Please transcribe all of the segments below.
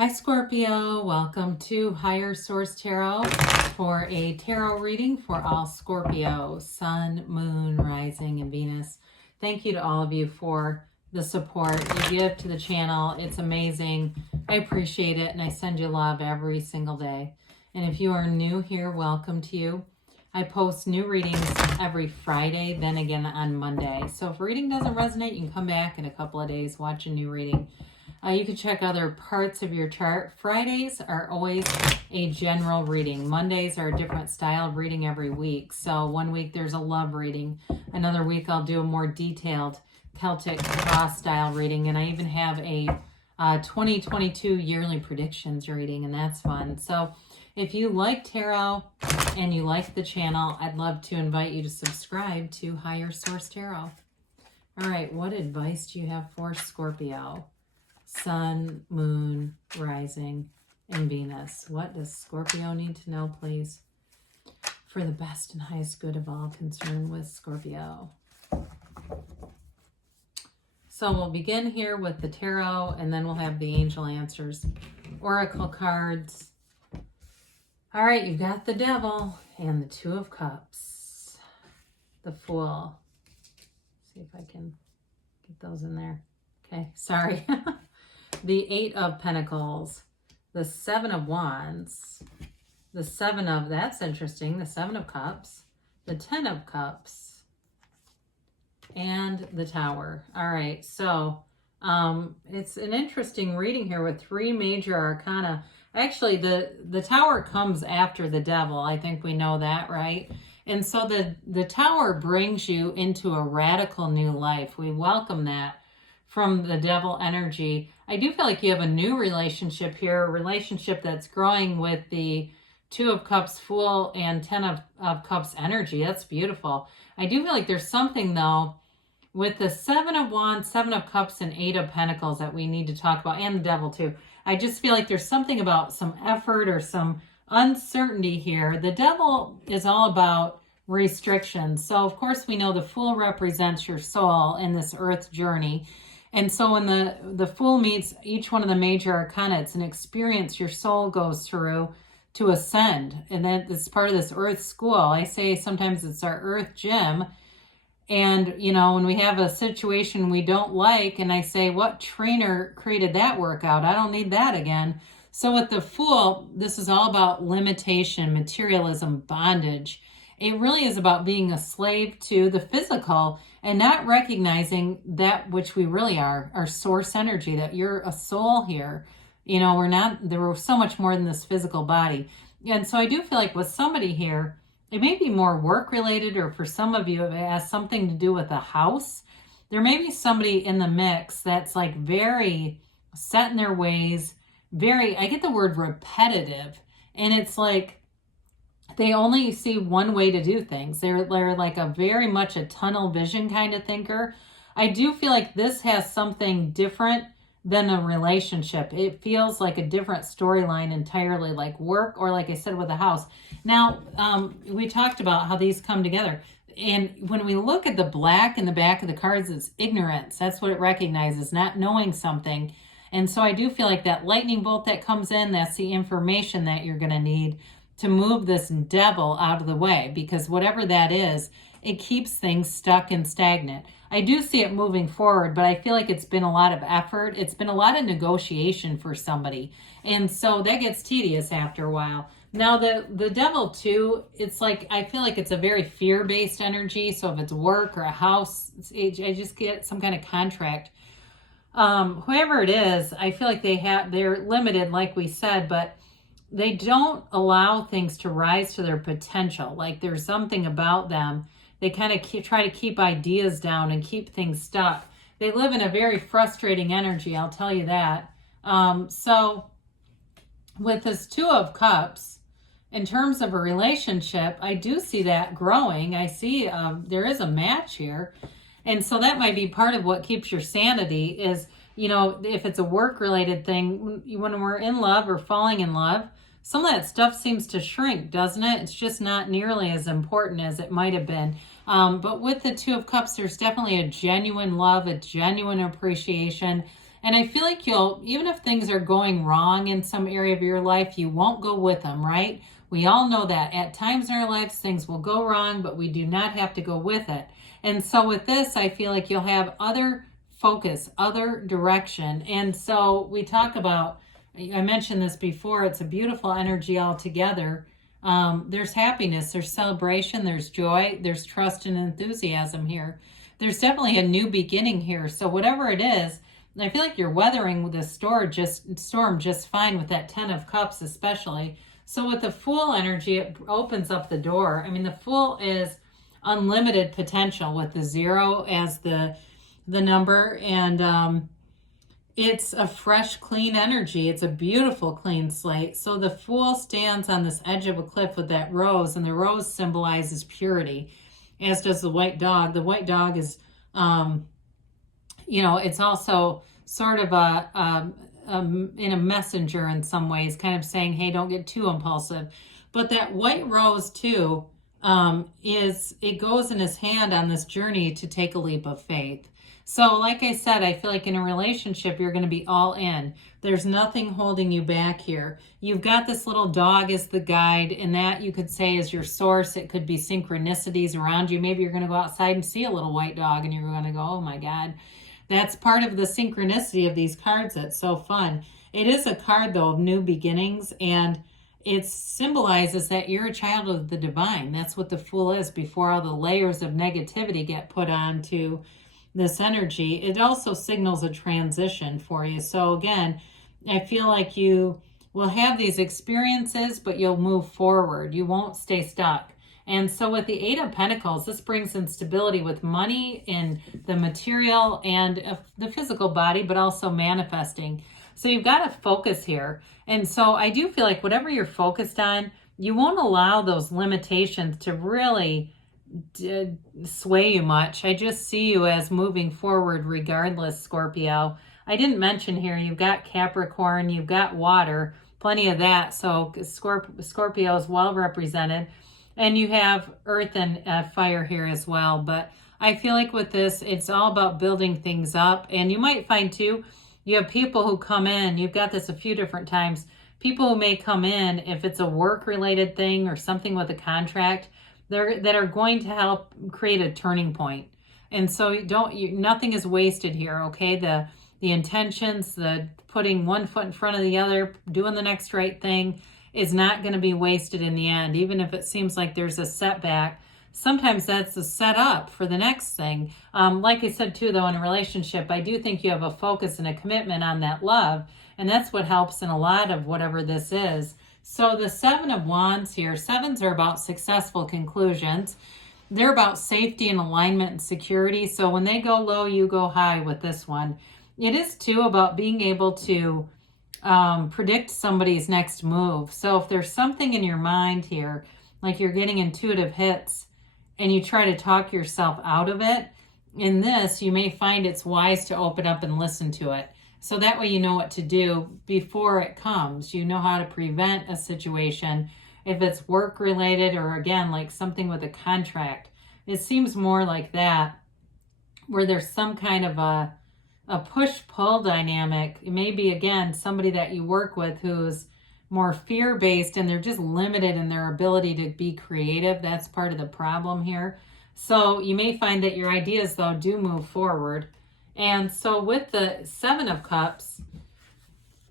Hi Scorpio, welcome to Higher Source Tarot for a tarot reading for all Scorpio, Sun, Moon, Rising, and Venus. Thank you to all of you for the support you give to the channel. It's amazing. I appreciate it, and I send you love every single day. And if you are new here, welcome to you. I post new readings every Friday, then again on Monday. So if a reading doesn't resonate, you can come back in a couple of days, watch a new reading. You can check other parts of your chart. Fridays are always a general reading. Mondays are a different style of reading every week. So one week there's a love reading. Another week I'll do a more detailed Celtic cross style reading. And I even have a 2022 yearly predictions reading, and that's fun. So if you like tarot and you like the channel, I'd love to invite you to subscribe to Higher Source Tarot. All right, what advice do you have for Scorpio? Sun, Moon, Rising, and Venus. What does Scorpio need to know, please, for the best and highest good of all concerned with Scorpio? So we'll begin here with the tarot, and then we'll have the angel answers, oracle cards. All right, you've got the Devil and the Two of Cups, the Fool. See if I can get those in there. Okay, sorry. The Eight of Pentacles, the Seven of Wands, the Seven of, that's interesting, the Seven of Cups, the Ten of Cups, and the Tower. All right, so it's an interesting reading here with three major arcana. Actually, the Tower comes after the Devil. I think we know that, right? And so the Tower brings you into a radical new life. We welcome that from the Devil energy. I do feel like you have a new relationship here, a relationship that's growing with the Two of Cups, Fool, and Ten of Cups energy. That's beautiful. I do feel like there's something, though, with the Seven of Wands, Seven of Cups, and Eight of Pentacles that we need to talk about, and the Devil, too. I just feel like there's something about some effort or some uncertainty here. The Devil is all about restrictions. So, of course, we know the Fool represents your soul in this earth journey. And so when the Fool meets each one of the major arcana, it's an experience your soul goes through to ascend. And that is part of this earth school. I say sometimes it's our earth gym. And, you know, when we have a situation we don't like, and I say, what trainer created that workout? I don't need that again. So with the Fool, this is all about limitation, materialism, bondage. It really is about being a slave to the physical and not recognizing that which we really are, our source energy, that you're a soul here. You know, we're so much more than this physical body. And so I do feel like with somebody here, it may be more work related, or for some of you, it has something to do with a house. There may be somebody in the mix that's like very set in their ways, I get the word repetitive. And it's like, they only see one way to do things. They're like a very much a tunnel vision kind of thinker. I do feel like this has something different than a relationship. It feels like a different storyline entirely, like work, or like I said, with a house. Now, we talked about how these come together. And when we look at the black in the back of the cards, it's ignorance. That's what it recognizes, not knowing something. And so I do feel like that lightning bolt that comes in, that's the information that you're going to need to move this Devil out of the way, because whatever that is, it keeps things stuck and stagnant. I do see it moving forward, but I feel like it's been a lot of effort. It's been a lot of negotiation for somebody. And so that gets tedious after a while. Now the Devil too, it's like, I feel like it's a very fear-based energy. So if it's work or a house, I just get some kind of contract. Whoever it is, I feel like they're limited, like we said, but they don't allow things to rise to their potential. Like there's something about them. They kind of try to keep ideas down and keep things stuck. They live in a very frustrating energy, I'll tell you that. So with this Two of Cups, in terms of a relationship, I do see that growing. I see there is a match here. And so that might be part of what keeps your sanity is, you know, if it's a work-related thing, when we're in love or falling in love, some of that stuff seems to shrink, doesn't it? It's just not nearly as important as it might have been. But with the Two of Cups, there's definitely a genuine love, a genuine appreciation, And I feel like you'll, even if things are going wrong in some area of your life, you won't go with them, right? We all know that at times in our lives, things will go wrong, but we do not have to go with it. And so with this, I feel like you'll have other focus, other direction. And so we talk about, I mentioned this before, it's a beautiful energy altogether. There's happiness, there's celebration, there's joy, there's trust and enthusiasm here. There's definitely a new beginning here. So whatever it is, I feel like you're weathering the storm just fine with that 10 of Cups especially. So with the Fool energy, it opens up the door. I mean, the Fool is unlimited potential with the 0 as the number, and it's a fresh, clean energy. It's a beautiful, clean slate. So the Fool stands on this edge of a cliff with that rose, and the rose symbolizes purity, as does the white dog. The white dog is, it's also sort of in a messenger in some ways, kind of saying, hey, don't get too impulsive. But that white rose too, it goes in his hand on this journey to take a leap of faith. So like I said, I feel like in a relationship, you're going to be all in. There's nothing holding you back here. You've got this little dog as the guide, and that you could say is your source. It could be synchronicities around you. Maybe you're going to go outside and see a little white dog, and you're going to go, oh my God. That's part of the synchronicity of these cards. That's so fun. It is a card, though, of new beginnings, and it symbolizes that you're a child of the divine. That's what the Fool is before all the layers of negativity get put onto this energy. It also signals a transition for you. So again, I feel like you will have these experiences, but you'll move forward. You won't stay stuck. And so with the 8 of Pentacles, this brings in stability with money in the material and the physical body, but also manifesting. So you've got to focus here. And so I do feel like whatever you're focused on, you won't allow those limitations to really sway you much. I just see you as moving forward regardless, Scorpio. I didn't mention here, you've got Capricorn, you've got water, plenty of that. So Scorpio is well represented. And you have earth and fire here as well. But I feel like with this, it's all about building things up. And you might find too, you have people who come in, you've got this a few different times, people who may come in, if it's a work-related thing or something with a contract, that are going to help create a turning point. And so nothing is wasted here, okay? The intentions, the putting one foot in front of the other, doing the next right thing is not going to be wasted in the end. Even if it seems like there's a setback, sometimes that's a setup for the next thing. Like I said too, though, in a relationship, I do think you have a focus and a commitment on that love, and that's what helps in a lot of whatever this is. So the 7 of Wands here, 7s are about successful conclusions. They're about safety and alignment and security. So when they go low, you go high with this one. It is too about being able to predict somebody's next move. So if there's something in your mind here, like you're getting intuitive hits and you try to talk yourself out of it, in this, you may find it's wise to open up and listen to it. So that way you know what to do before it comes. You know how to prevent a situation. If it's work related or again, like something with a contract, it seems more like that, where there's some kind of a push-pull dynamic. Maybe again, somebody that you work with who's more fear-based and they're just limited in their ability to be creative. That's part of the problem here. So you may find that your ideas though do move forward. And so with the 7 of Cups,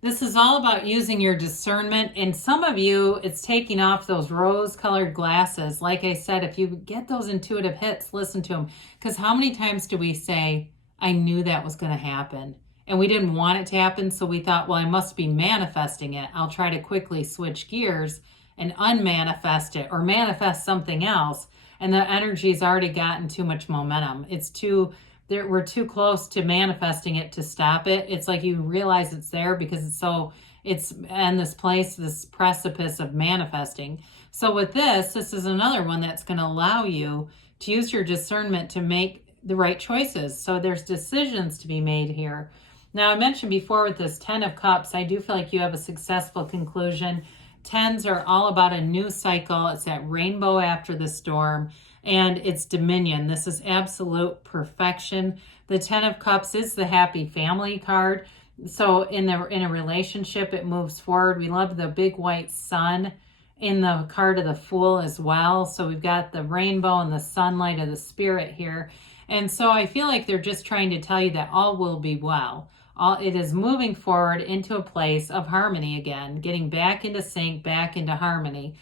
this is all about using your discernment. And some of you, it's taking off those rose-colored glasses. Like I said, if you get those intuitive hits, listen to them. Because how many times do we say, I knew that was going to happen? And we didn't want it to happen, so we thought, well, I must be manifesting it. I'll try to quickly switch gears and unmanifest it or manifest something else. And the energy's already gotten too much momentum. We're too close to manifesting it to stop it. It's like you realize it's there because it's in this place, this precipice of manifesting. So with this is another one that's going to allow you to use your discernment to make the right choices. So there's decisions to be made here. Now, I mentioned before with this 10 of Cups, I do feel like you have a successful conclusion. 10s are all about a new cycle. It's that rainbow after the storm. And it's dominion. This is absolute perfection. The 10 of Cups is the happy family card. So in a relationship, it moves forward. We love the big white sun in the card of the Fool as well. So we've got the rainbow and the sunlight of the spirit here. And so I feel like they're just trying to tell you that all will be well. It is moving forward into a place of harmony again, getting back into sync, back into harmony.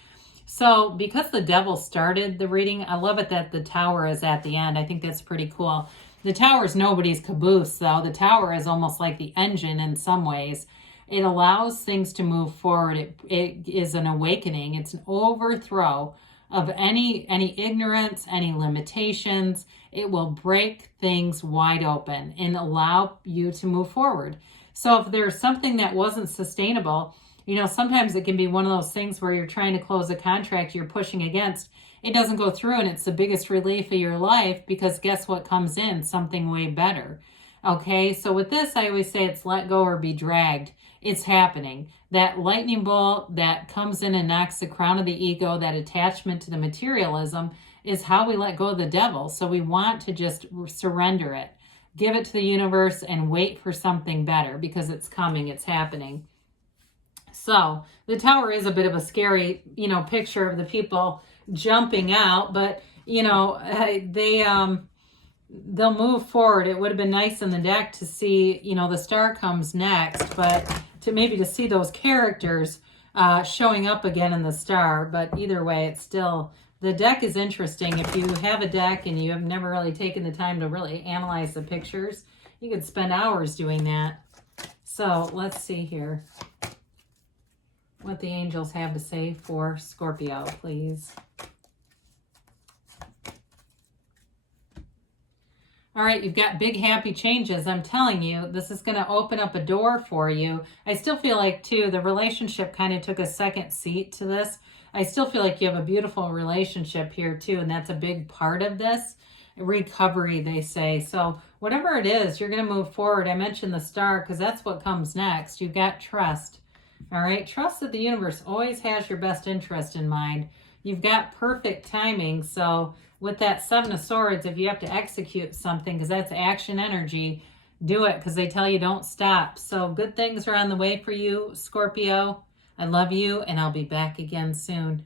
So because the devil started the reading, I love it that the tower is at the end. I think that's pretty cool. The tower is nobody's caboose, though. The tower is almost like the engine in some ways. It allows things to move forward. It is an awakening. It's an overthrow of any ignorance, any limitations. It will break things wide open and allow you to move forward. So if there's something that wasn't sustainable, sometimes it can be one of those things where you're trying to close a contract you're pushing against. It doesn't go through, and it's the biggest relief of your life, because guess what comes in? Something way better. Okay, so with this, I always say it's let go or be dragged. It's happening. That lightning bolt that comes in and knocks the crown of the ego, that attachment to the materialism, is how we let go of the devil. So we want to just surrender it. Give it to the universe and wait for something better, because it's coming, it's happening. So the tower is a bit of a scary, picture of the people jumping out, but they'll move forward. It would have been nice in the deck to see, the star comes next, but to see those characters showing up again in the star. But either way, it's still, the deck is interesting. If you have a deck and you have never really taken the time to really analyze the pictures, you could spend hours doing that. So let's see here what the angels have to say for Scorpio, please. All right, you've got big happy changes. I'm telling you, this is going to open up a door for you. I still feel like, too, the relationship kind of took a second seat to this. I still feel like you have a beautiful relationship here, too, and that's a big part of this. Recovery, they say. So whatever it is, you're going to move forward. I mentioned the star because that's what comes next. You've got trust. All right, trust that the universe always has your best interest in mind. You've got perfect timing. So with that Seven of Swords, if you have to execute something, because that's action energy, do it, because they tell you don't stop. So good things are on the way for you, Scorpio. I love you, and I'll be back again soon.